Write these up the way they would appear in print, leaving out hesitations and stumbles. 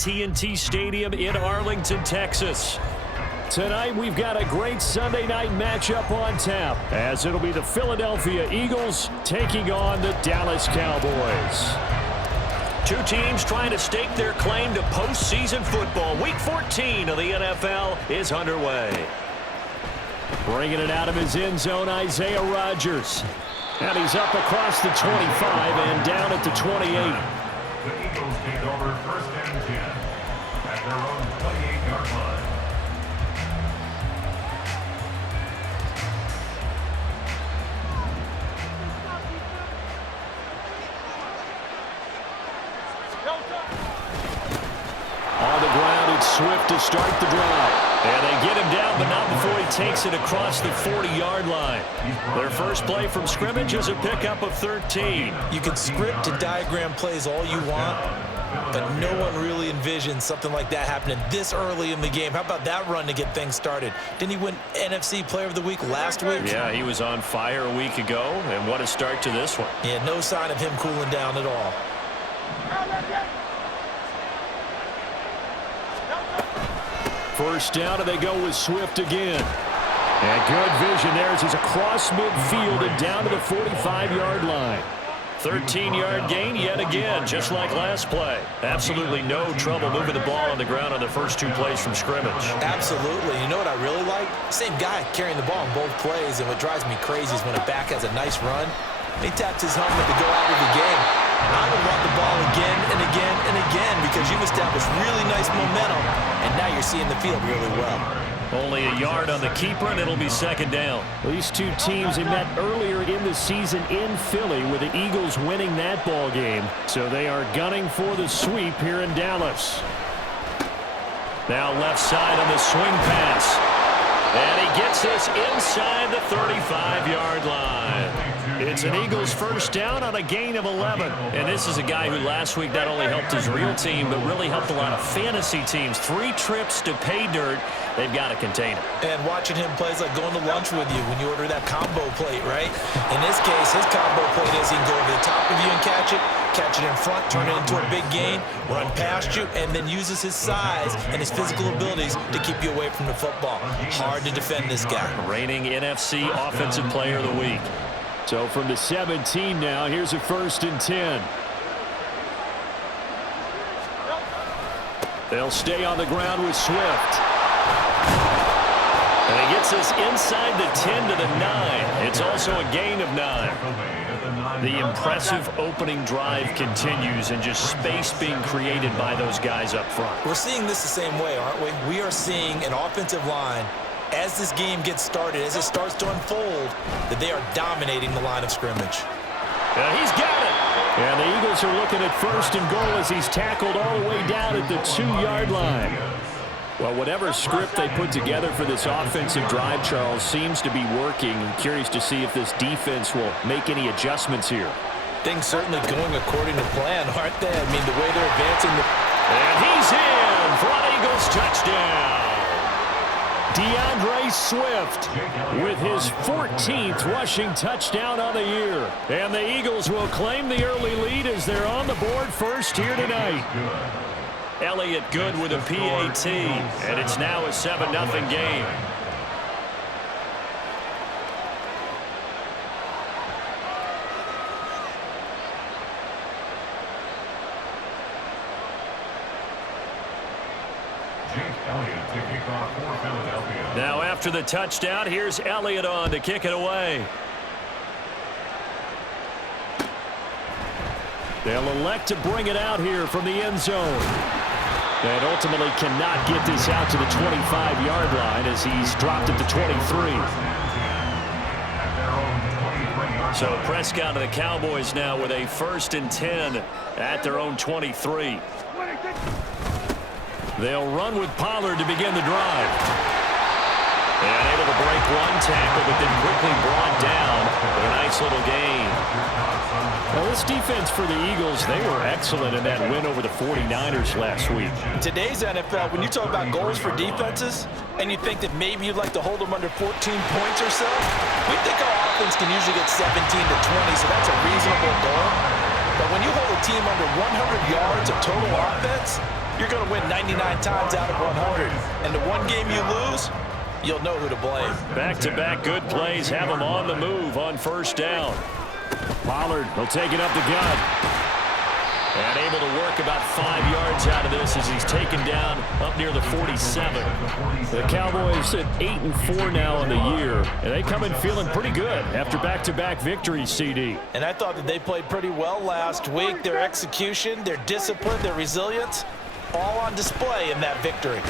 AT&T Stadium in Arlington, Texas. Tonight, we've got a great Sunday night matchup on tap, as it'll be the Philadelphia Eagles taking on the Dallas Cowboys. Two teams trying to stake their claim to postseason football. Week 14 of the NFL is underway. Bringing it out of his end zone, Isaiah Rodgers. And he's up across the 25 and down at the 28. The Eagles take over first and 10 at their own 28-yard line. On the ground, it's Swift to start the drive. And they get him down, but not before he takes it across the 40-yard line. Their first play from scrimmage is a pickup of 13. You can script to diagram plays all you want, but no one really envisions something like that happening this early in the game. How about that run to get things started? Didn't he win NFC Player of the Week last week? Yeah, he was on fire a week ago, and what a start to this one. Yeah, no sign of him cooling down at all. First down, and they go with Swift again. And good vision there as he's across midfield and down to the 45-yard line. 13-yard gain yet again, just like last play. Absolutely no trouble moving the ball on the ground on the first two plays from scrimmage. Absolutely. You know what I really like? Same guy carrying the ball in both plays, and what drives me crazy is when a back has a nice run, he taps his helmet to go out of the game. I would want the ball again and again and again because you've established really nice momentum, and now you're seeing the field really well. Only a yard on the keeper, and it'll be second down. These two teams, they met earlier in the season in Philly with the Eagles winning that ball game. So they are gunning for the sweep here in Dallas. Now left side on the swing pass. And he gets this inside the 35-yard line. It's an Eagles first down on a gain of 11. And this is a guy who last week not only helped his real team, but really helped a lot of fantasy teams. 3 trips to pay dirt. They've got to contain him. And watching him play is like going to lunch with you when you order that combo plate, right? In this case, his combo plate is he can go over the top of you and catch it in front, turn it into a big gain, run past you, and then uses his size and his physical abilities to keep you away from the football. Hard to defend this guy. Reigning NFC Offensive Player of the Week. So from the 17 now, here's a first and 10. They'll stay on the ground with Swift. And he gets this inside the 10 to the 9. It's also a gain of 9. The impressive opening drive continues, and just space being created by those guys up front. We're seeing this the same way, aren't we? We are seeing an offensive line, as this game gets started, as it starts to unfold, that they are dominating the line of scrimmage. He's got it. And the Eagles are looking at first and goal as he's tackled all the way down at the 2-yard line. Well, whatever script they put together for this offensive drive, Charles, seems to be working. I'm curious to see if this defense will make any adjustments here. Things certainly going according to plan, aren't they? I mean, the way they're advancing. And he's in for an Eagles touchdown. DeAndre Swift with his 14th rushing touchdown on the year. And the Eagles will claim the early lead as they're on the board first here tonight. Elliott good with a PAT, and it's now a 7-0 game. Now after the touchdown, here's Elliott on to kick it away. They'll elect to bring it out here from the end zone. And ultimately cannot get this out to the 25-yard line as he's dropped at the 23. So Prescott and the Cowboys now with a first and 10 at their own 23. They'll run with Pollard to begin the drive. And able to break one tackle, but then quickly brought down with a nice little gain. Well, this defense for the Eagles, they were excellent in that win over the 49ers last week. Today's NFL, when you talk about goals for defenses, and you think that maybe you'd like to hold them under 14 points or so, we think our offense can usually get 17 to 20, so that's a reasonable goal. But when you hold a team under 100 yards of total offense, you're going to win 99 times out of 100. And the one game you lose, you'll know who to blame. Back-to-back good plays have him on the move on first down. Pollard will take it up the gut. And able to work about 5 yards out of this as he's taken down up near the 47. The Cowboys at 8-4 now on the year, and they come in feeling pretty good after back-to-back victories, CD. And I thought that they played pretty well last week. Their execution, their discipline, their resilience, all on display in that victory.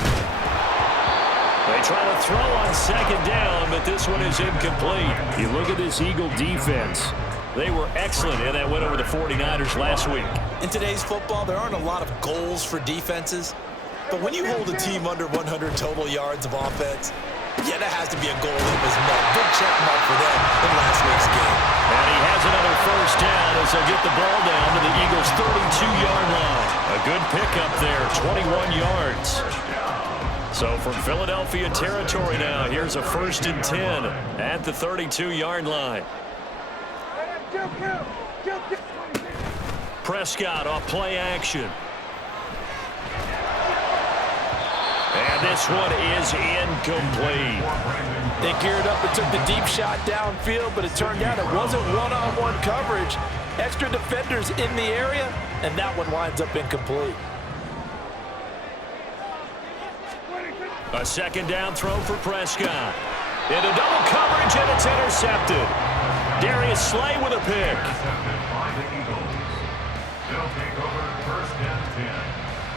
They try to throw on second down, but this one is incomplete. You look at this Eagle defense. They were excellent in that win over the 49ers last week. In today's football, there aren't a lot of goals for defenses. But when you hold a team under 100 total yards of offense, yeah, that has to be a goal that was met. Big check mark for them in last week's game. And he has another first down as they'll get the ball down to the Eagles' 32-yard line. A good pickup there, 21 yards. So from Philadelphia territory now, here's a 1st and 10 at the 32-yard line. Prescott off play action. And this one is incomplete. They geared up and took the deep shot downfield, but it turned out it wasn't one-on-one coverage. Extra defenders in the area, and that one winds up incomplete. A second down throw for Prescott. Into double coverage, and it's intercepted. Darius Slay with a pick. Intercepted by the Eagles. They'll take over 1st and 10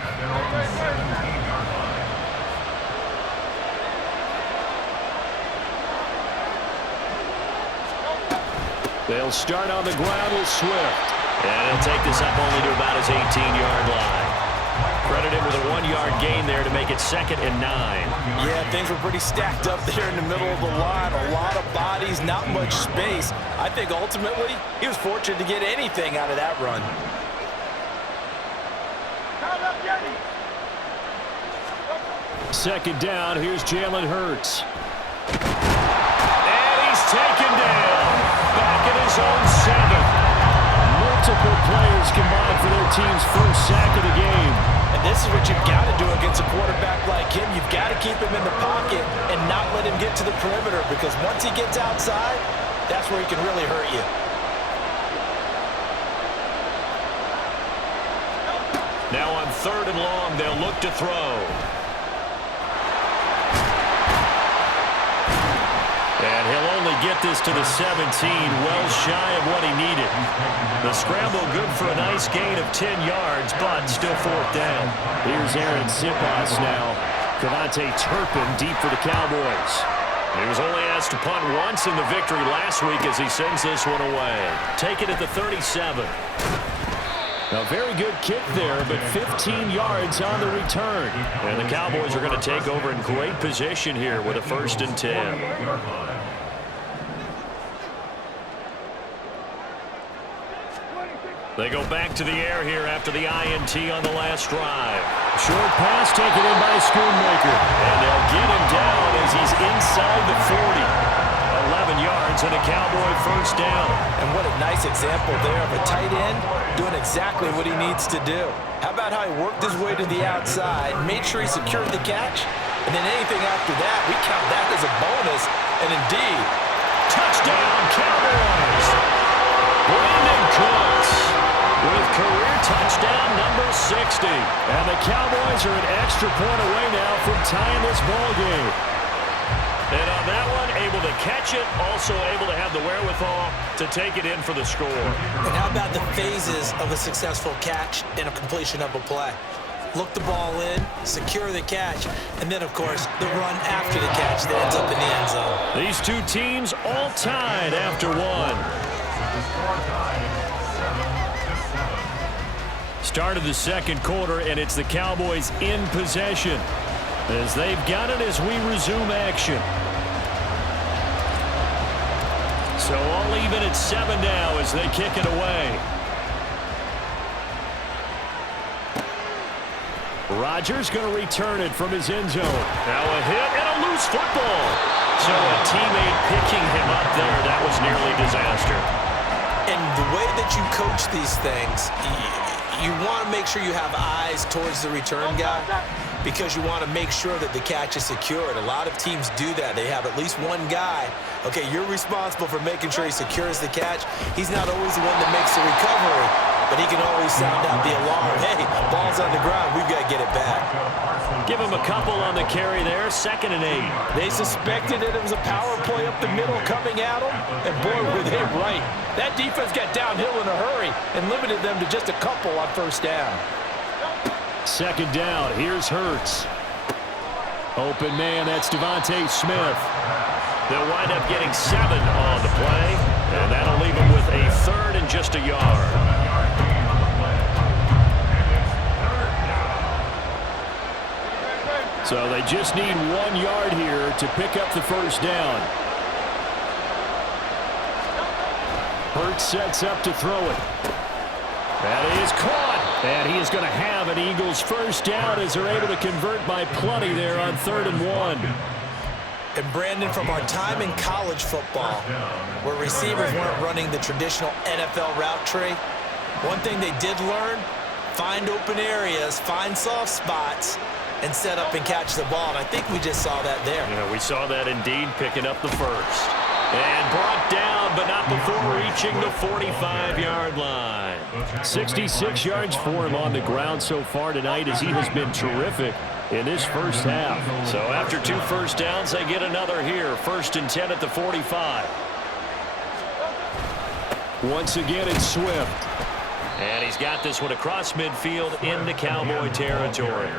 at their own 17-yard line. They'll start on the ground with Swift. And he'll take this up only to about his 18-yard line. Credit him with a 1-yard gain there to make it 2nd and 9. Yeah, things were pretty stacked up there in the middle of the line. A lot of bodies, not much space. I think ultimately he was fortunate to get anything out of that run. Second down, here's Jalen Hurts. And he's taken down. Back at his own 7. Multiple players combined for their team's first sack of the game. And this is what you've got to do against a quarterback like him. You've got to keep him in the pocket and not let him get to the perimeter, because once he gets outside, that's where he can really hurt you. Now on 3rd and long, they'll look to throw. And he'll only get this to the 17, well shy of what he needed. The scramble good for a nice gain of 10 yards, but still 4th down. Here's Aaron Siposs now. Cavante Turpin deep for the Cowboys. He was only asked to punt once in the victory last week as he sends this one away. Take it at the 37. A very good kick there, but 15 yards on the return. And the Cowboys are going to take over in great position here with a 1st and 10. They go back to the air here after the INT on the last drive. Short pass taken in by Schoonmaker. And they'll get him down as he's inside the 40. 11 yards and a Cowboy 1st down. And what a nice example there of a tight end doing exactly what he needs to do. How about how he worked his way to the outside, made sure he secured the catch, and then anything after that, we count that as a bonus. And indeed, touchdown Cowboys! Brandon Cooks with career touchdown number 60. And the Cowboys are an extra point away now from tying this ball game. And on that one, able to catch it, also able to have the wherewithal to take it in for the score. And how about the phases of a successful catch and a completion of a play? Look the ball in, secure the catch, and then, of course, the run after the catch that ends up in the end zone. These two teams all tied after one. Start of the 2nd quarter, and it's the Cowboys in possession as they've got it as we resume action. So all even at 7 now as they kick it away. Rodgers going to return it from his end zone. Now a hit and a loose football. So a teammate picking him up there, that was nearly disaster. And the way that you coach these things, you want to make sure you have eyes towards the return guy because you want to make sure that the catch is secured. A lot of teams do that. They have at least one guy. Okay, you're responsible for making sure he secures the catch. He's not always the one that makes the recovery, but he can always sound out the alarm. Hey, ball's on the ground. We've got to get it back. Give him a couple on the carry there, 2nd and 8. They suspected that it was a power play up the middle coming at them, and boy, were they right. That defense got downhill in a hurry and limited them to just a couple on 1st down. 2nd down, here's Hurts. Open man, that's Devontae Smith. They'll wind up getting 7 on the play, and that'll leave them with a 3rd and just a yard. So they just need 1 yard here to pick up the 1st down. Hurts sets up to throw it. That is caught. And he is going to have an Eagles 1st down as they're able to convert by plenty there on 3rd and 1. And Brandon, from our time in college football, where receivers weren't running the traditional NFL route tree, one thing they did learn, find open areas, find soft spots, and set up and catch the ball. And I think we just saw that there. Yeah, we saw that indeed, picking up the 1st. And brought down, but not before reaching the 45-yard line. 66 yards for him on the ground so far tonight as he has been terrific in this 1st half. So after 2 1st downs, they get another here. 1st and 10 at the 45. Once again, it's Swift. And he's got this one across midfield into Cowboy territory.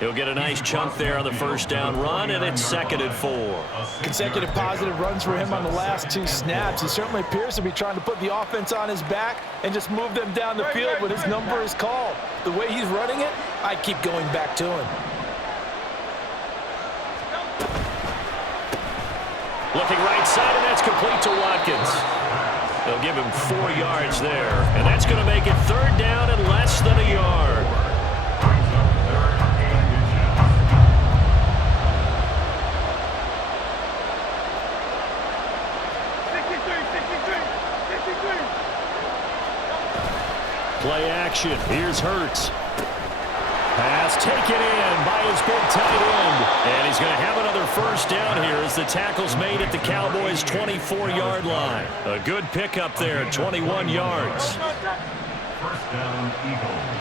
He'll get a nice chunk there on the 1st down run, and it's 2nd and 4. Consecutive positive runs for him on the last 2 snaps. He certainly appears to be trying to put the offense on his back and just move them down the field when his number is called. The way he's running it, I keep going back to him. Looking right side, and that's complete to Watkins. They'll give him 4 yards there, and that's going to make it 3rd down and less than a yard. Play action. Here's Hurts. Pass taken in by his big tight end. And he's going to have another 1st down here as the tackle's made at the Cowboys' 24-yard line. A good pickup there, 21 yards. 1st down, Eagles.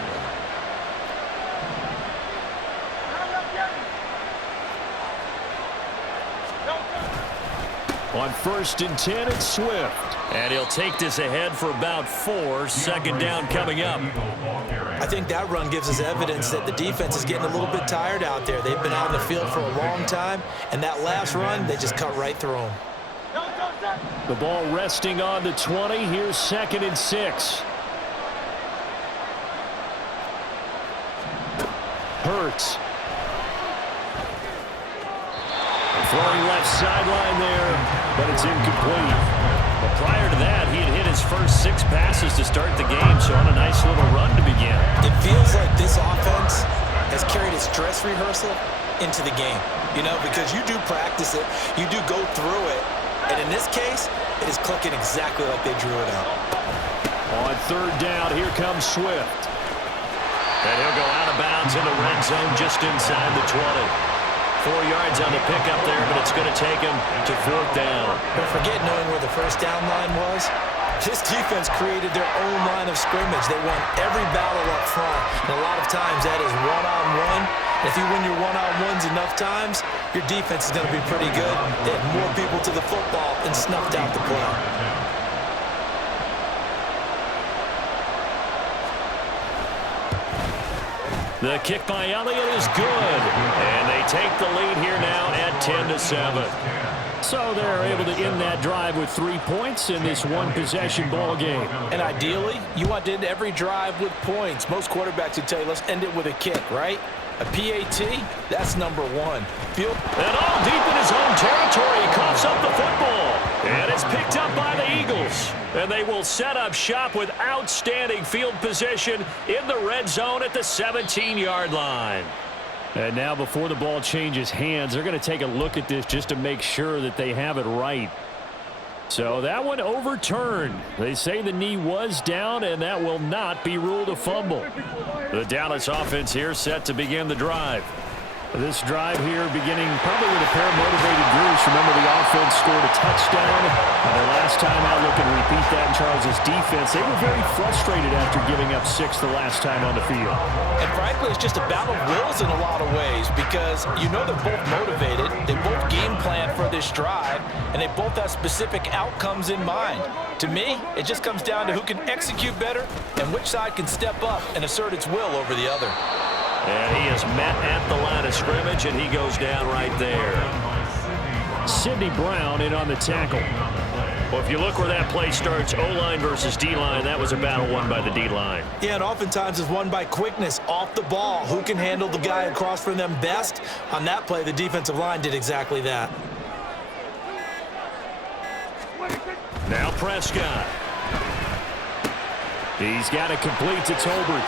On 1st and 10, it's Swift. And he'll take this ahead for about 4. 2nd down coming up. I think that run gives us evidence that the defense is getting a little bit tired out there. They've been on the field for a long time, and that last run, they just cut right through them. The ball resting on the 20. Here's 2nd and 6. Hurts. Throwing left sideline there, but it's incomplete. But prior to that, he had hit his first 6 passes to start the game, so on a nice little run to begin. It feels like this offense has carried its dress rehearsal into the game, you know, because you do practice it, you do go through it, and in this case, it is clicking exactly like they drew it up. On 3rd down, here comes Swift. And he'll go out of bounds in the red zone just inside the 20. 4 yards on the pickup there, but it's going to take him to 4th down. Don't forget knowing where the 1st down line was. This defense created their own line of scrimmage. They won every battle up front, and a lot of times that is one-on-one. If you win your one-on-ones enough times, your defense is going to be pretty good. They had more people to the football and snuffed out the play. The kick by Elliott is good, and they take the lead here now at 10-7. So they're able to end that drive with 3 points in this one-possession ball game. And ideally, you want to end every drive with points. Most quarterbacks would tell you, let's end it with a kick, right? A PAT, that's number 1. And all deep in his own territory, he coughs up the football. And it's picked up by the Eagles. And they will set up shop with outstanding field position in the red zone at the 17-yard line. And now before the ball changes hands, they're going to take a look at this just to make sure that they have it right. So that one overturned. They say the knee was down, and that will not be ruled a fumble. The Dallas offense here set to begin the drive. This drive here beginning probably with a pair of motivated groups. Remember, the offense scored a touchdown. Their last time out, looking to repeat that in Charles' defense. They were very frustrated after giving up 6 the last time on the field. And frankly, it's just a battle of wills in a lot of ways because you know they're both motivated. They both game plan for this drive, and they both have specific outcomes in mind. To me, it just comes down to who can execute better and which side can step up and assert its will over the other. And he is met at the line of scrimmage, and he goes down right there. Sidney Brown in on the tackle. Well, if you look where that play starts, O-line versus D-line, that was a battle won by the D-line. Yeah, and oftentimes it's won by quickness off the ball. Who can handle the guy across from them best? On that play, the defensive line did exactly that. Now Prescott. He's got to complete to Tolbert.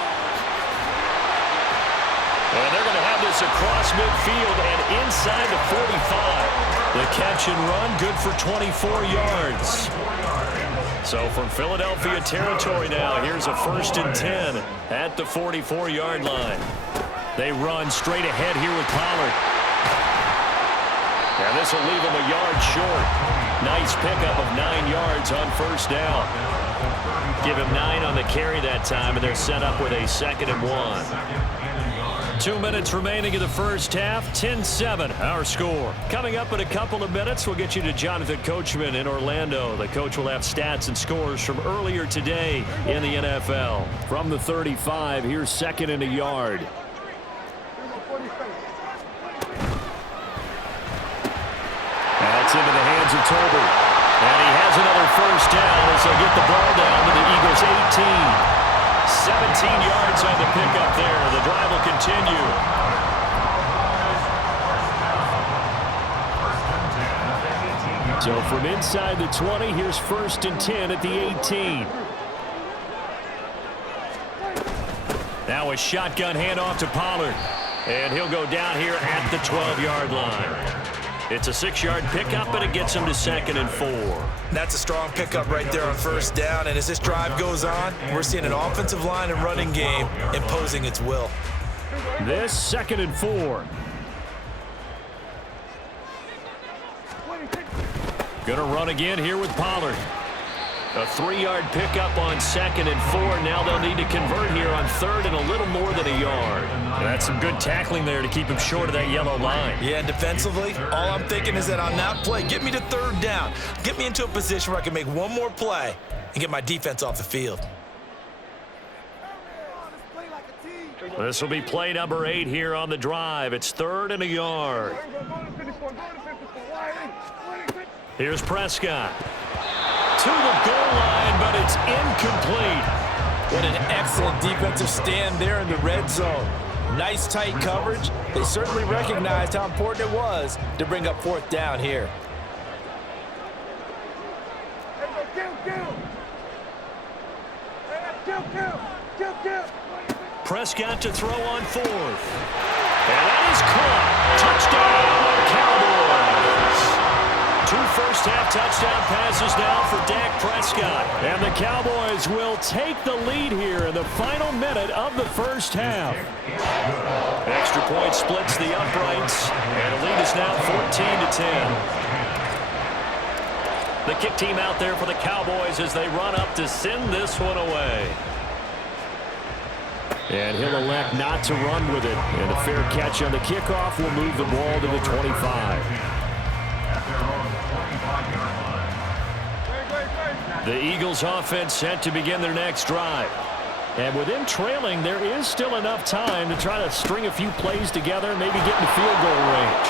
And they're going to have this across midfield and inside the 45. The catch and run, good for 24 yards. So from Philadelphia territory now, here's a 1st and 10 at the 44-yard line. They run straight ahead here with Pollard. And this will leave them a yard short. Nice pickup of 9 yards on 1st down. Give him 9 on the carry that time, and they're set up with a 2nd and 1. 2 minutes remaining in the first half, 10-7, our score. Coming up in a couple of minutes, we'll get you to Jonathan Coachman in Orlando. The coach will have stats and scores from earlier today in the NFL. From the 35, here's 2nd and a yard. That's into the hands of Tolbert. And he has another 1st down as they'll get the ball down to the Eagles' 18. 17 yards on the pickup there. The drive will continue. So from inside the 20, here's 1st and 10 at the 18. Now a shotgun handoff to Pollard. And he'll go down here at the 12-yard line. It's a 6-yard pickup, but it gets him to 2nd and 4. That's a strong pickup right there on 1st down. And as this drive goes on, we're seeing an offensive line and running game imposing its will. This 2nd and 4. Gonna run again here with Pollard. A 3-yard pickup on 2nd and 4. Now they'll need to convert here on 3rd and a little more than a yard. That's some good tackling there to keep him short of that yellow line. Yeah, and defensively, all I'm thinking is that on that play, get me to 3rd down. Get me into a position where I can make one more play and get my defense off the field. This will be play number 8 here on the drive. It's 3rd and a yard. Here's Prescott. To the goal line, but it's incomplete. What an excellent defensive stand there in the red zone. Nice tight coverage. They certainly recognized how important it was to bring up 4th down here. Prescott to throw on 4th. And that is caught. Touchdown, Cowboys. 2 first-half touchdown passes now for Dak Prescott. And the Cowboys will take the lead here in the final minute of the first half. Extra point splits the uprights, and the lead is now 14-10. The kick team out there for the Cowboys as they run up to send this one away. And he'll elect not to run with it. And a fair catch on the kickoff will move the ball to the 25. The Eagles offense set to begin their next drive. And with them trailing, there is still enough time to try to string a few plays together, maybe get into field goal range.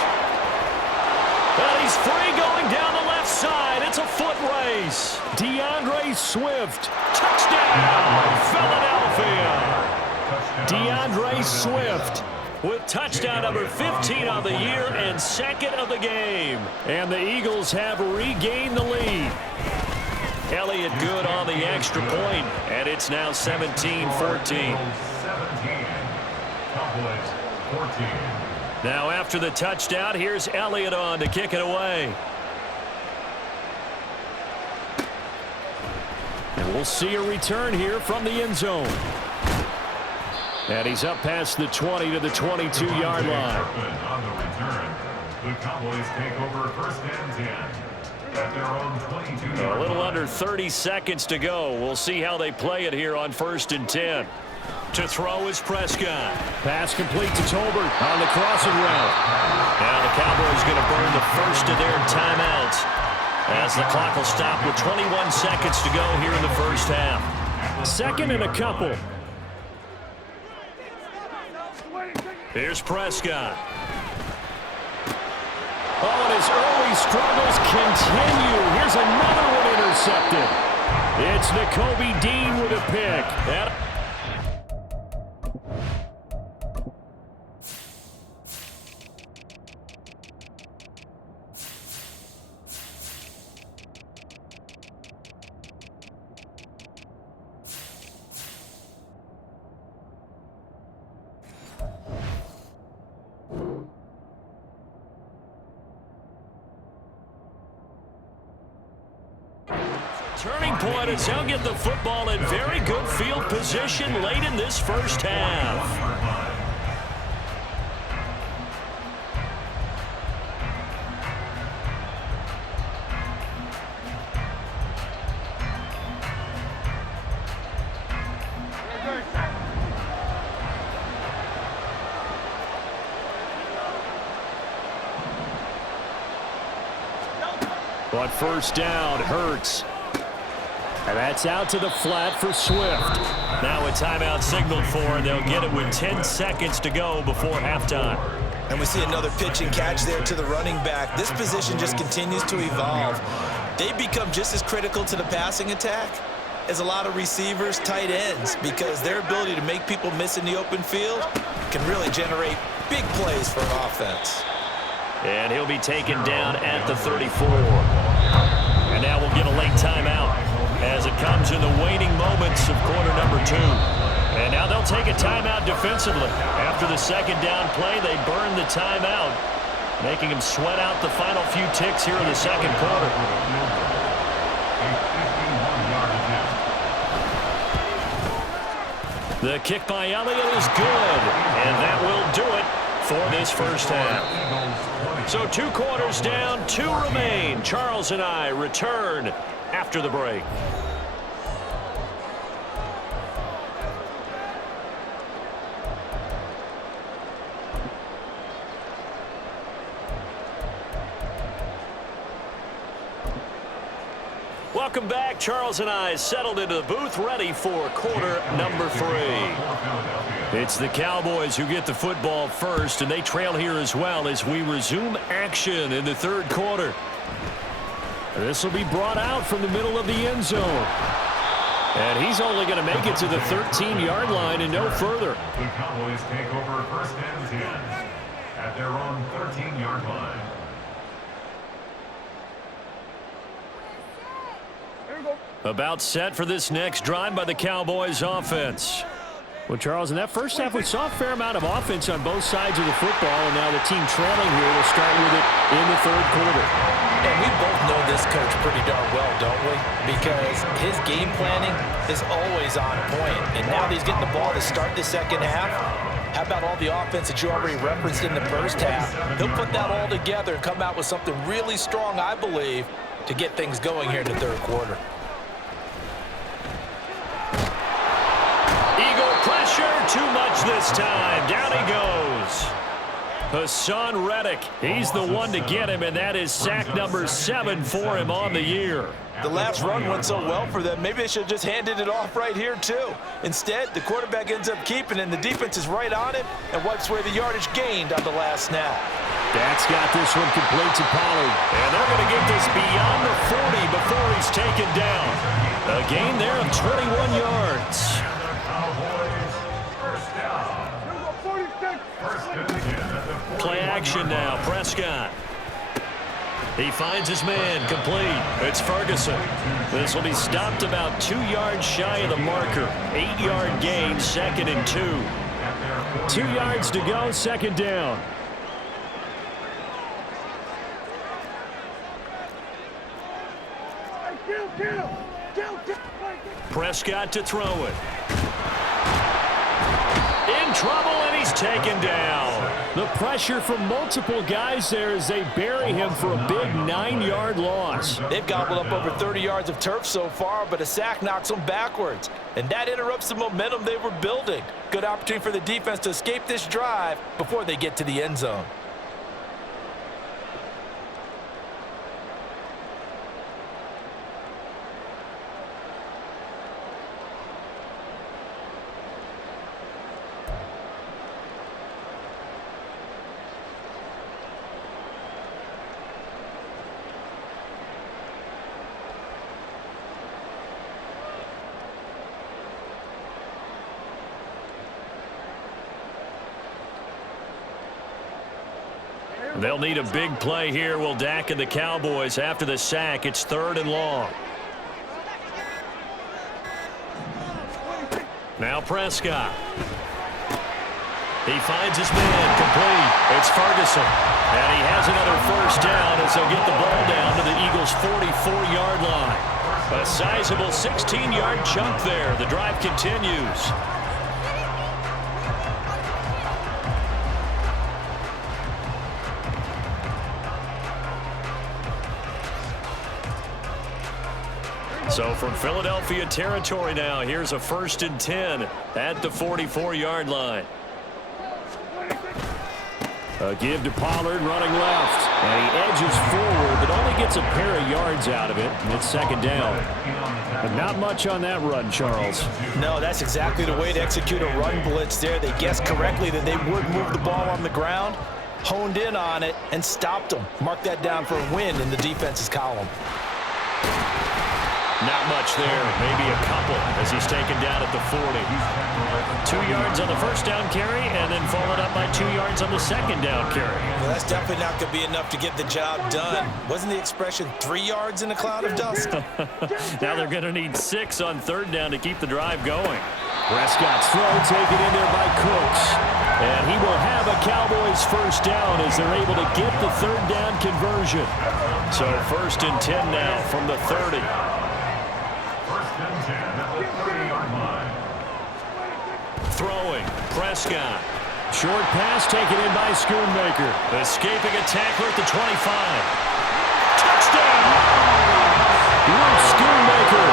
And he's free going down the left side. It's a foot race. DeAndre Swift. Touchdown, Philadelphia. DeAndre Swift with touchdown number 15 on the year and 2nd of the game. And the Eagles have regained the lead. Elliott good on the extra point, and it's now 17-14. Now after the touchdown, here's Elliott on to kick it away. We'll see a return here from the end zone. And he's up past the 20 to the 22-yard line. On the return, the Cowboys take over first and 10 at their own 22-yard line. A little under 30 seconds to go. We'll see how they play it here on first and 10. To throw is Prescott. Pass complete to Tolbert on the crossing route. Now the Cowboys going to burn the first of their timeouts as the clock will stop with 21 seconds to go here in the first half. Second and a couple. Here's Prescott. Oh, and his early struggles continue. Here's another one intercepted. It's Nakobe Dean with a pick. Turning point as he'll get the football in very good field position late in this first half. But first down, Hurts. And that's out to the flat for Swift. Now a timeout signaled for, and they'll get it with 10 seconds to go before halftime. And we see another pitch and catch there to the running back. This position just continues to evolve. They become just as critical to the passing attack as a lot of receivers, tight ends, because their ability to make people miss in the open field can really generate big plays for an offense. And he'll be taken down at the 34. And now we'll get a late timeout as it comes in the waning moments of quarter number 2. And now they'll take a timeout defensively. After the second down play, they burn the timeout, making them sweat out the final few ticks here in the second quarter. The kick by Elliott is good, and that will do it for this first half. So 2 quarters down, 2 remain. Charles and I return after the break. Welcome back. Charles and I settled into the booth, ready for quarter number 3. It's the Cowboys who get the football first, and they trail here as well as we resume action in the third quarter. This will be brought out from the middle of the end zone. And he's only going to make it to the 13-yard line and no further. The Cowboys take over first and 10 at their own 13-yard line. About set for this next drive by the Cowboys offense. Well, Charles, in that first half, we saw a fair amount of offense on both sides of the football, and now the team trailing here will start with it in the third quarter. And we both know this coach pretty darn well, don't we? Because his game planning is always on point. And now that he's getting the ball to start the second half, how about all the offense that you already referenced in the first half? He'll put that all together and come out with something really strong, I believe, to get things going here in the third quarter. Eagle pressure, too much this time. Down he goes. Hassan Reddick, he's the one to get him, and that is sack number 7 for him on the year. The last run went so well for them, maybe they should have just handed it off right here, too. Instead, the quarterback ends up keeping it, and the defense is right on him and wipes away the yardage gained on the last snap. That's got this one complete to Pollard. And they're going to get this beyond the 40 before he's taken down. A gain there of 21 yards. Play action now, Prescott. He finds his man, complete. It's Ferguson. This will be stopped about 2 yards shy of the marker. 8-yard gain, 2nd and 2. 2 yards to go, second down. Prescott to throw it. In trouble, and he's taken down. The pressure from multiple guys there as they bury him for a big 9-yard loss. They've gobbled up over 30 yards of turf so far, but a sack knocks them backwards. And that interrupts the momentum they were building. Good opportunity for the defense to escape this drive before they get to the end zone. They'll need a big play here. Will Dak and the Cowboys after the sack. It's 3rd and long. Now Prescott. He finds his man complete. It's Ferguson. And he has another first down as they'll get the ball down to the Eagles' 44-yard line. A sizable 16-yard chunk there. The drive continues. So from Philadelphia territory now, here's a 1st and 10 at the 44-yard line. A give to Pollard running left. And he edges forward, but only gets a pair of yards out of it. And it's 2nd down. But not much on that run, Charles. No, that's exactly the way to execute a run blitz there. They guessed correctly that they would move the ball on the ground, honed in on it, and stopped them. Mark that down for a win in the defense's column. Not much there, maybe a couple as he's taken down at the 40. 2 yards on the first down carry and then followed up by 2 yards on the second down carry. Well, that's definitely not going to be enough to get the job done. Wasn't the expression 3 yards in a cloud of dust? Now they're going to need 6 on 3rd down to keep the drive going. Prescott's throw taken in there by Cooks. And he will have a Cowboys first down as they're able to get the 3rd down conversion. So 1st and 10 now from the 30. Throwing, Prescott. Short pass taken in by Schoonmaker. Escaping a tackler at the 25. Touchdown! Luke Schoonmaker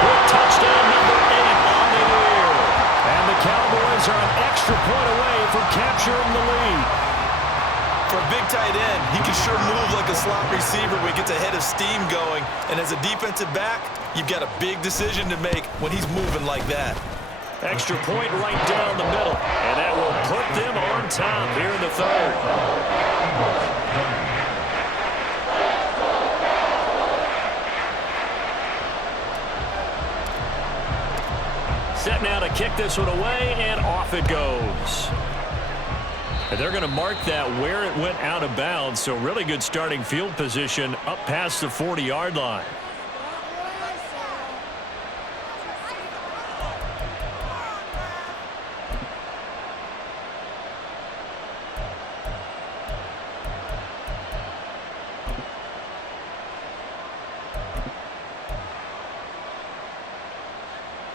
with touchdown number 8 on the year. And the Cowboys are an extra point away from capturing the lead. For a big tight end, he can sure move like a slot receiver when he gets a head of steam going. And as a defensive back, you've got a big decision to make when he's moving like that. Extra point right down the middle. And that will put them on top here in the 3rd. Set now to kick this one away, and off it goes. And they're going to mark that where it went out of bounds, so really good starting field position up past the 40-yard line.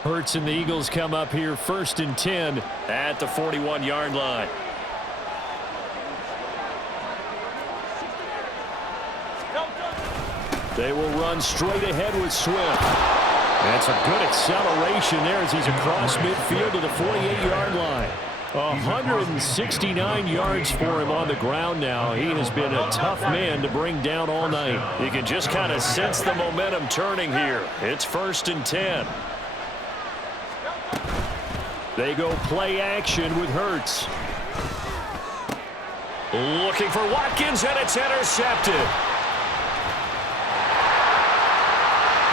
Hurts and the Eagles come up here 1st and 10 at the 41-yard line. They will run straight ahead with Swift. That's a good acceleration there as he's across midfield to the 48-yard line. 169 yards for him on the ground now. He has been a tough man to bring down all night. You can just kind of sense the momentum turning here. It's 1st and 10. They go play action with Hurts. Looking for Watkins, and it's intercepted.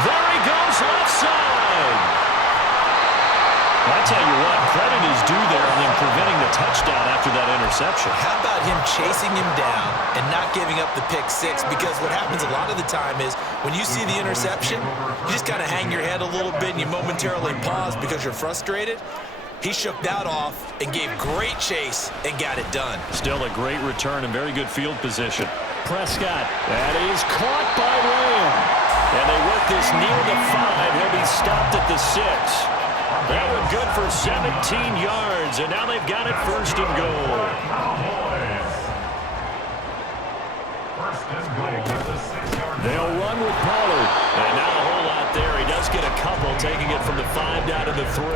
There he goes left side. I tell you what, credit is due there on them preventing the touchdown after that interception. How about him chasing him down and not giving up the pick 6? Because what happens a lot of the time is when you see the interception, you just kind of hang your head a little bit and you momentarily pause because you're frustrated. He shook that off and gave great chase and got it done. Still a great return and very good field position. Prescott, that is caught by Lamb. And they work this near the 5. He'll be stopped at the 6. That one good for 17 yards, and now they've got it first and goal. First and goal at the 6-yard line. They'll run with Pollard. And not a whole lot there. He does get a couple, taking it from the 5 down to the 3.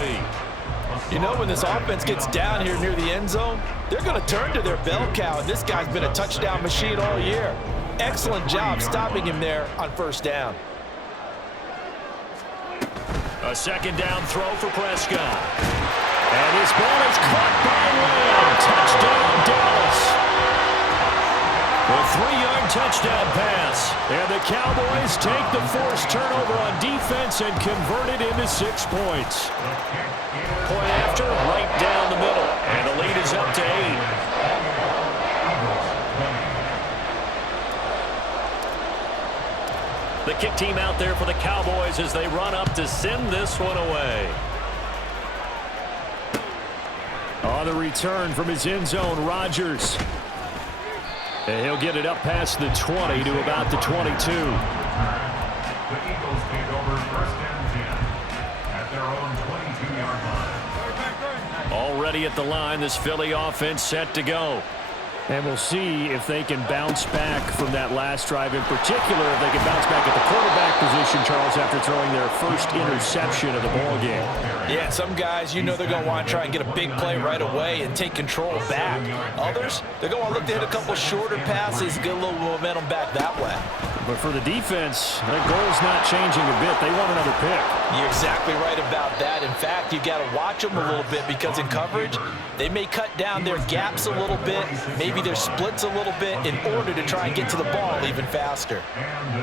You know, when this offense gets down here near the end zone, they're going to turn to their bell cow, and this guy's been a touchdown machine all year. Excellent job stopping him there on first down. A second down throw for Prescott. And his ball is caught by Lamb. Touchdown, Dallas. A 3-yard touchdown pass. And the Cowboys take the forced turnover on defense and convert it into 6 points. Point after, right down the middle. And the lead is up to 8. The kick team out there for the Cowboys as they run up to send this one away. On the return from his end zone, Rodgers. And he'll get it up past the 20 to about the 22. The Eagles take over first and 10 at their own 22-yard line. Already at the line, this Philly offense set to go. And we'll see if they can bounce back from that last drive, in particular if they can bounce back at the quarterback position, Charles, after throwing their first interception of the ball game. Yeah, some guys, you know they're going to want to try and get a big play right away and take control back. Others, they're going to look to hit a couple shorter passes, get a little momentum back that way. But for the defense, their goal's not changing a bit. They want another pick. You're exactly right about that. In fact, you got to watch them a little bit because in coverage, they may cut down their gaps a little bit, maybe their splits a little bit in order to try and get to the ball even faster.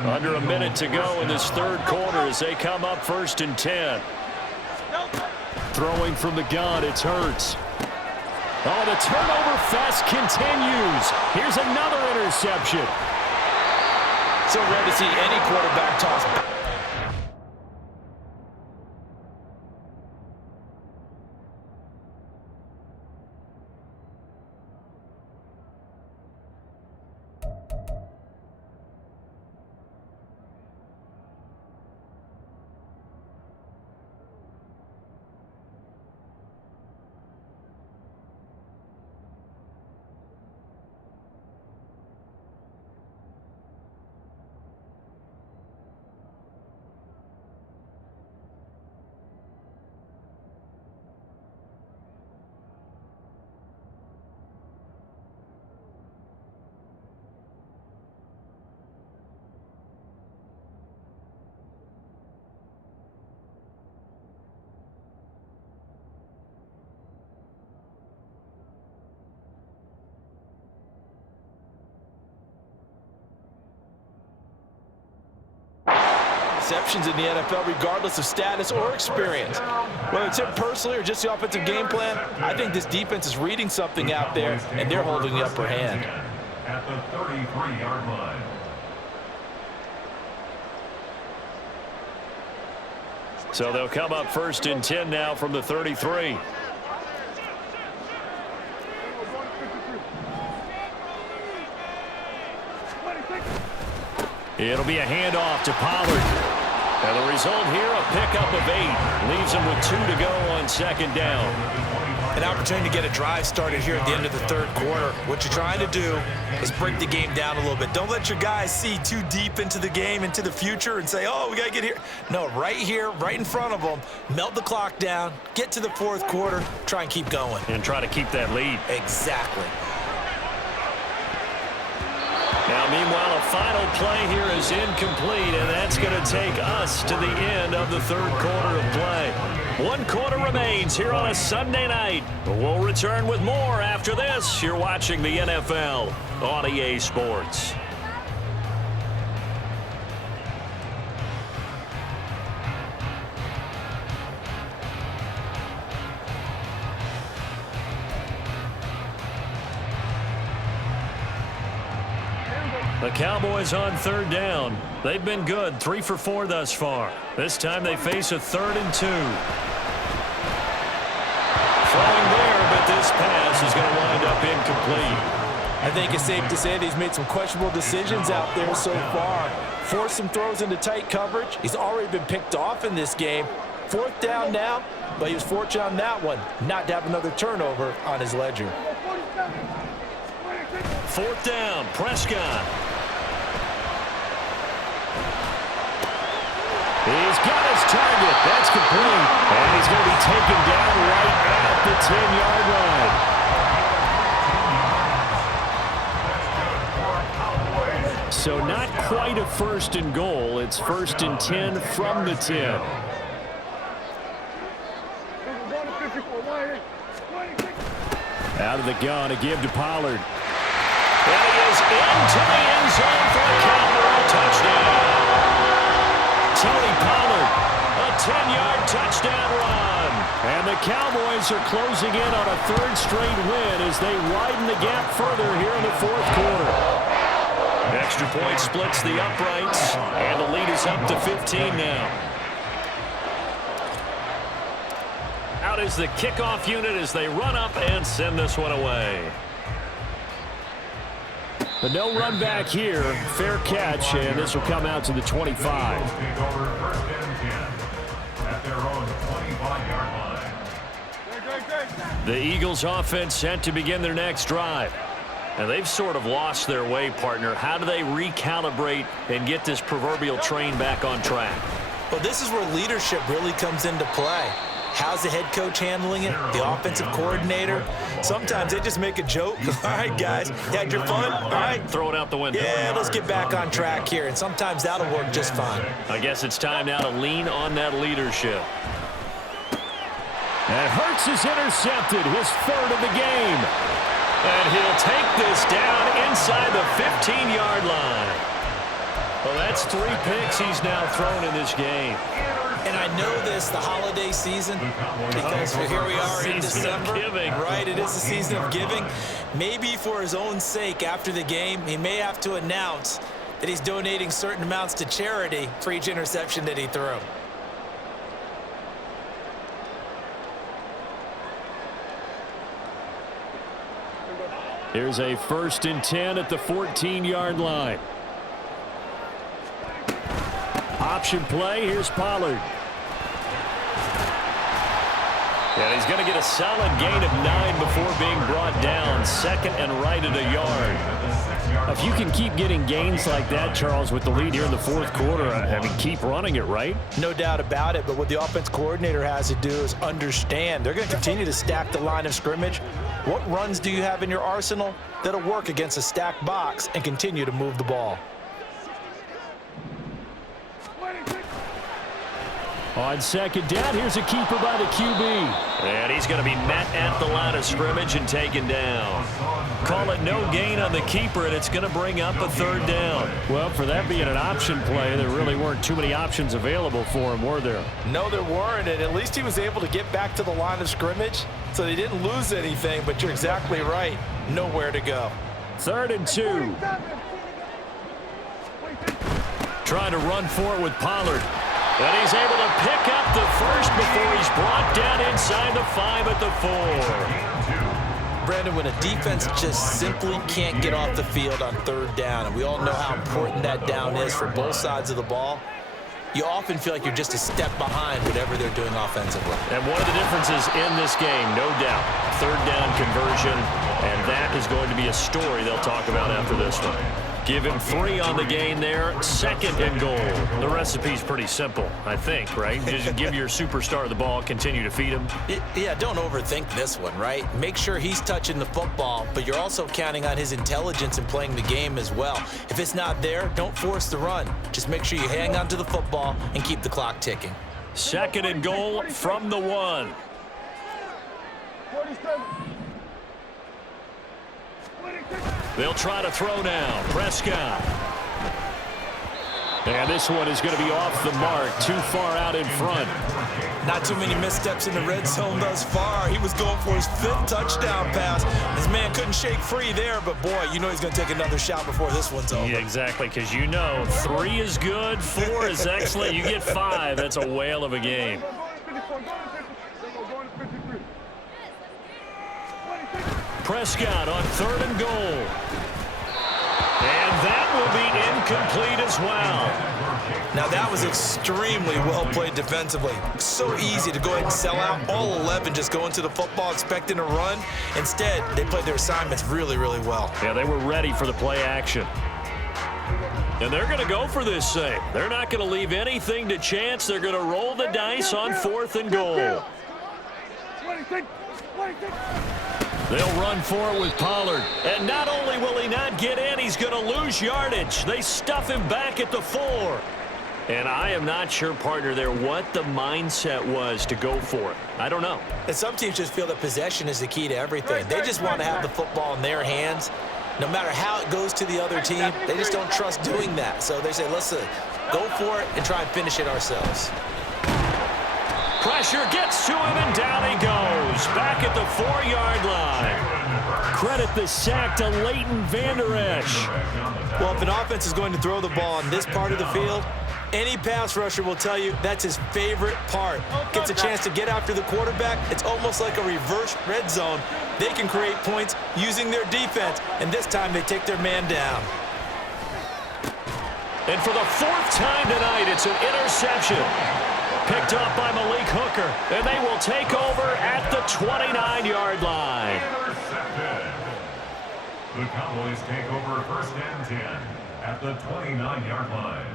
Under a minute to go in this third quarter as they come up first and 10. Throwing from the gun, it's Hurts. Oh, the turnover fest continues. Here's another interception. So rare to see any quarterback toss. Exceptions in the NFL regardless of status or experience. Whether it's him personally or just the offensive game plan, I think this defense is reading something out there, and they're holding the upper hand. At the 33-yard line. So they'll come up first and 10 now from the 33. It'll be a handoff to Pollard. And the result here, a pickup of 8. Leaves him with 2 to go on second down. An opportunity to get a drive started here at the end of the third quarter. What you're trying to do is break the game down a little bit. Don't let your guys see too deep into the game, into the future, and say, oh, we got to get here. No, right here, right in front of them, melt the clock down, get to the fourth quarter, try and keep going. And try to keep that lead. Exactly. Now, meanwhile, a final play here is incomplete, and that's going to take us to the end of the third quarter of play. 1 quarter remains here on a Sunday night. We'll return with more after this. You're watching the NFL on EA Sports. The Cowboys on third down. They've been good, 3 for 4 thus far. This time they face a 3rd and 2. Throwing there, but this pass is going to wind up incomplete. I think it's safe to say that he's made some questionable decisions out there so far. Forced some throws into tight coverage. He's already been picked off in this game. 4th down now, but he was fortunate on that one not to have another turnover on his ledger. 4th down, Prescott. He's got his target. That's complete. And he's going to be taken down right at the 10-yard line. So not quite a 1st and goal. It's 1st and 10 from the 10. Out of the gun to give to Pollard. And he is into the end zone for a Cowboy touchdown. Tony Pollard, a 10-yard touchdown run. And the Cowboys are closing in on a 3rd straight win as they widen the gap further here in the 4th quarter. Extra point splits the uprights, and the lead is up to 15 now. Out is the kickoff unit as they run up and send this one away. But no run back here. Fair catch, and this will come out to the 25. Take over 1st and 10 at their own 25-yard line. The Eagles offense set to begin their next drive. And they've sort of lost their way, partner. How do they recalibrate and get this proverbial train back on track? Well, this is where leadership really comes into play. How's the head coach handling it? The offensive coordinator? Sometimes they just make a joke. All right, guys, you had your fun? All right. Throw it out the window. Yeah, let's get back on track here. And sometimes that'll work just fine. I guess it's time now to lean on that leadership. And Hurts is intercepted, his 3rd of the game. And he'll take this down inside the 15-yard line. Well, that's 3 picks he's now thrown in this game. And I know this, the holiday season, because here we are in December. Right, it is the season of giving. Maybe for his own sake, after the game, he may have to announce that he's donating certain amounts to charity for each interception that he threw. Here's a 1st and 10 at the 14-yard line. Option play. Here's Pollard. And he's going to get a solid gain of 9 before being brought down. 2nd and right at a yard. If you can keep getting gains like that, Charles, with the lead here in the 4th quarter, I mean, keep running it, right? No doubt about it, but what the offense coordinator has to do is understand. They're going to continue to stack the line of scrimmage. What runs do you have in your arsenal that'll work against a stacked box and continue to move the ball? On 2nd down, here's a keeper by the QB. And he's going to be met at the line of scrimmage and taken down. Call it no gain on the keeper, and it's going to bring up a 3rd down. Well, for that being an option play, there really weren't too many options available for him, were there? No, there weren't, and at least he was able to get back to the line of scrimmage, so they didn't lose anything, but you're exactly right. Nowhere to go. 3rd and 2. Trying to run for it with Pollard. And he's able to pick up the 1st before he's brought down inside the 5 at the 4. Brandon, when a defense just simply can't get off the field on 3rd down, and we all know how important that down is for both sides of the ball, you often feel like you're just a step behind whatever they're doing offensively. And one of the differences in this game, no doubt, 3rd down conversion, and that is going to be a story they'll talk about after this one. Give him 3 on the gain there, 2nd and goal. The recipe's pretty simple, I think, right? Just give your superstar the ball, continue to feed him. Yeah, don't overthink this one, right? Make sure he's touching the football, but you're also counting on his intelligence in playing the game as well. If it's not there, don't force the run. Just make sure you hang on to the football and keep the clock ticking. 2nd and goal from the 1. They'll try to throw now. Prescott. And this one is going to be off the mark, too far out in front. Not too many missteps in the red zone thus far. He was going for his 5th touchdown pass. His man couldn't shake free there, but boy, you know he's going to take another shot before this one's over. Yeah, exactly, because you know 3 is good, 4 is excellent. You get 5, that's a whale of a game. Prescott on 3rd and goal. incomplete as well. Now that was extremely well played defensively. So easy to go ahead and sell out. All 11 just go into the football expecting a run. Instead, they played their assignments really, really well. Yeah, they were ready for the play action. And they're going to go for this thing. They're not going to leave anything to chance. They're going to roll the dice on 4th and goal. They'll run for it with Pollard. And not only will he not get in, he's going to lose yardage. They stuff him back at the 4. And I am not sure, partner, there what the mindset was to go for it. I don't know. And some teams just feel that possession is the key to everything. They just want to have the football in their hands. No matter how it goes to the other team, they just don't trust doing that. So they say, let's go for it and try and finish it ourselves. Pressure gets to him, and down he goes. Back at the 4-yard line. Credit the sack to Leighton Vander Esch. Well, if an offense is going to throw the ball in this part of the field, any pass rusher will tell you that's his favorite part. Gets a chance to get after the quarterback. It's almost like a reverse red zone. They can create points using their defense, and this time they take their man down. And for the 4th time tonight, it's an interception. Picked up by Malik Hooker, and they will take over at the 29-yard line. Intercepted. The Cowboys take over 1st and 10 at the 29-yard line.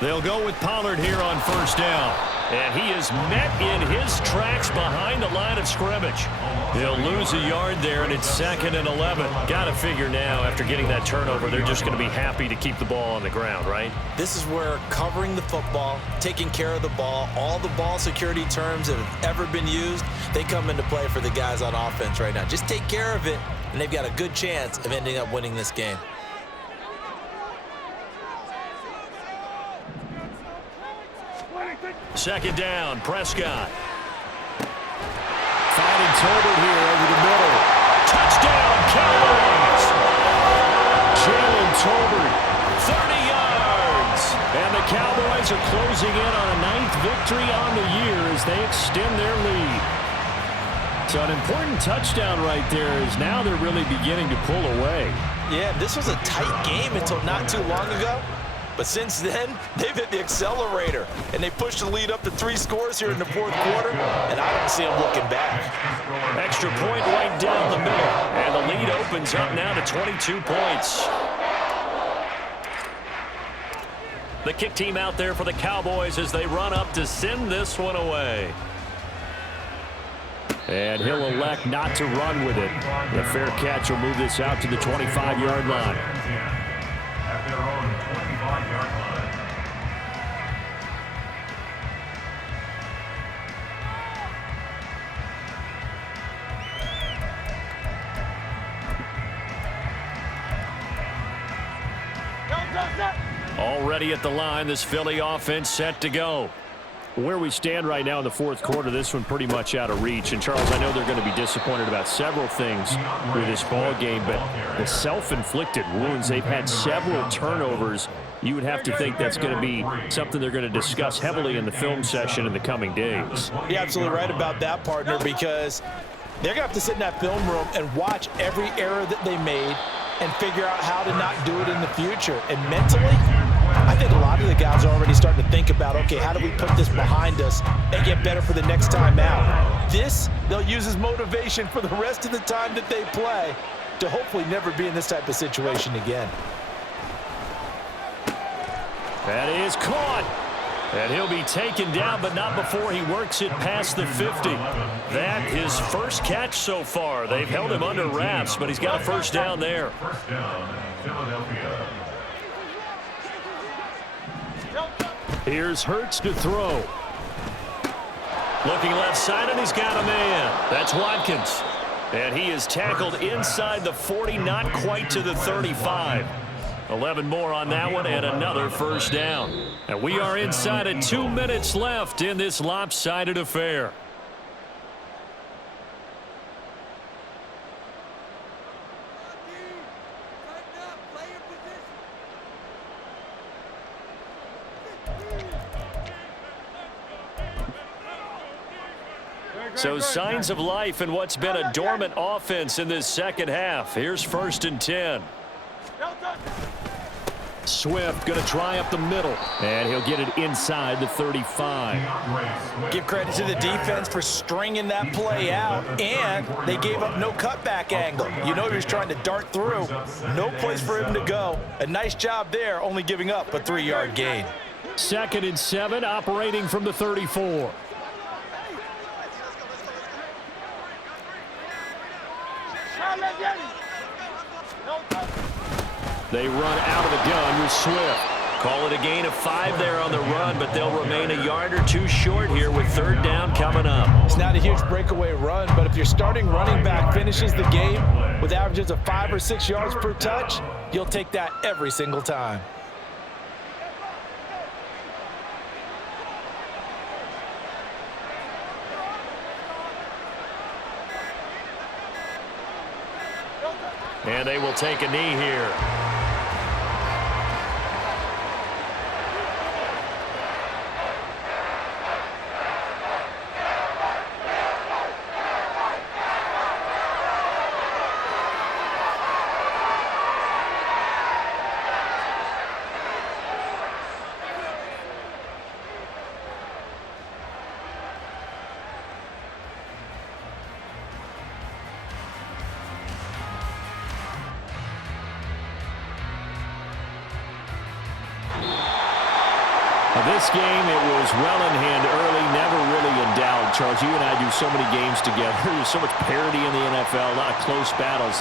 They'll go with Pollard here on 1st down. And he is met in his tracks behind the line of scrimmage. He'll lose a yard there, and it's 2nd and 11. Got to figure now, after getting that turnover, they're just going to be happy to keep the ball on the ground, right? This is where covering the football, taking care of the ball, all the ball security terms that have ever been used, they come into play for the guys on offense right now. Just take care of it, and they've got a good chance of ending up winning this game. Second down, Prescott. Finding Tolbert here over the middle. Touchdown, Cowboys! Jalen Tolbert, 30 yards. And the Cowboys are closing in on a 9th victory on the year as they extend their lead. So an important touchdown right there is now they're really beginning to pull away. Yeah, this was a tight game until not too long ago. But since then, they've hit the accelerator, and they pushed the lead up to 3 scores here in the 4th quarter, and I don't see them looking back. Extra point right down the middle, and the lead opens up now to 22 points. The kick team out there for the Cowboys as they run up to send this one away. And he'll elect not to run with it. The fair catch will move this out to the 25-yard line. At their own 25-yard line. Already at the line, this Philly offense set to go. Where we stand right now in the 4th quarter, this one pretty much out of reach. And, Charles, I know they're going to be disappointed about several things with this ball game, but the self-inflicted wounds, they've had several turnovers. You would have to think that's going to be something they're going to discuss heavily in the film session in the coming days. You're absolutely right about that, partner, because they're going to have to sit in that film room and watch every error that they made and figure out how to not do it in the future. And mentally, I think a lot of the guys are already starting to think about, okay, how do we put this behind us and get better for the next time out? This, they'll use as motivation for the rest of the time that they play to hopefully never be in this type of situation again. That is caught. And he'll be taken down, but not before he works it past the 50. That his first catch so far. They've held him under wraps, but he's got a first down there. First down, Philadelphia. Here's Hurts to throw. Looking left side, and he's got a man. That's Watkins. And he is tackled inside the 40, not quite to the 35. 11 more on that one, and another first down. And we are inside of 2 minutes left in this lopsided affair. So signs of life in what's been a dormant offense in this second half. Here's 1st and 10. Swift going to try up the middle, and he'll get it inside the 35. Give credit to the defense for stringing that play out, and they gave up no cutback angle. You know he was trying to dart through. No place for him to go. A nice job there, only giving up a 3-yard gain. 2nd and 7, operating from the 34. They run out of the gun with Swift. Call it a gain of 5 there on the run, but they'll remain a yard or 2 short here with 3rd down coming up. It's not a huge breakaway run, but if your starting running back finishes the game with averages of 5 or 6 yards per touch, you'll take that every single time. And they will take a knee here. This game, it was well in hand early, never really in doubt. Charles, you and I do so many games together. There's so much parity in the NFL, a lot of close battles.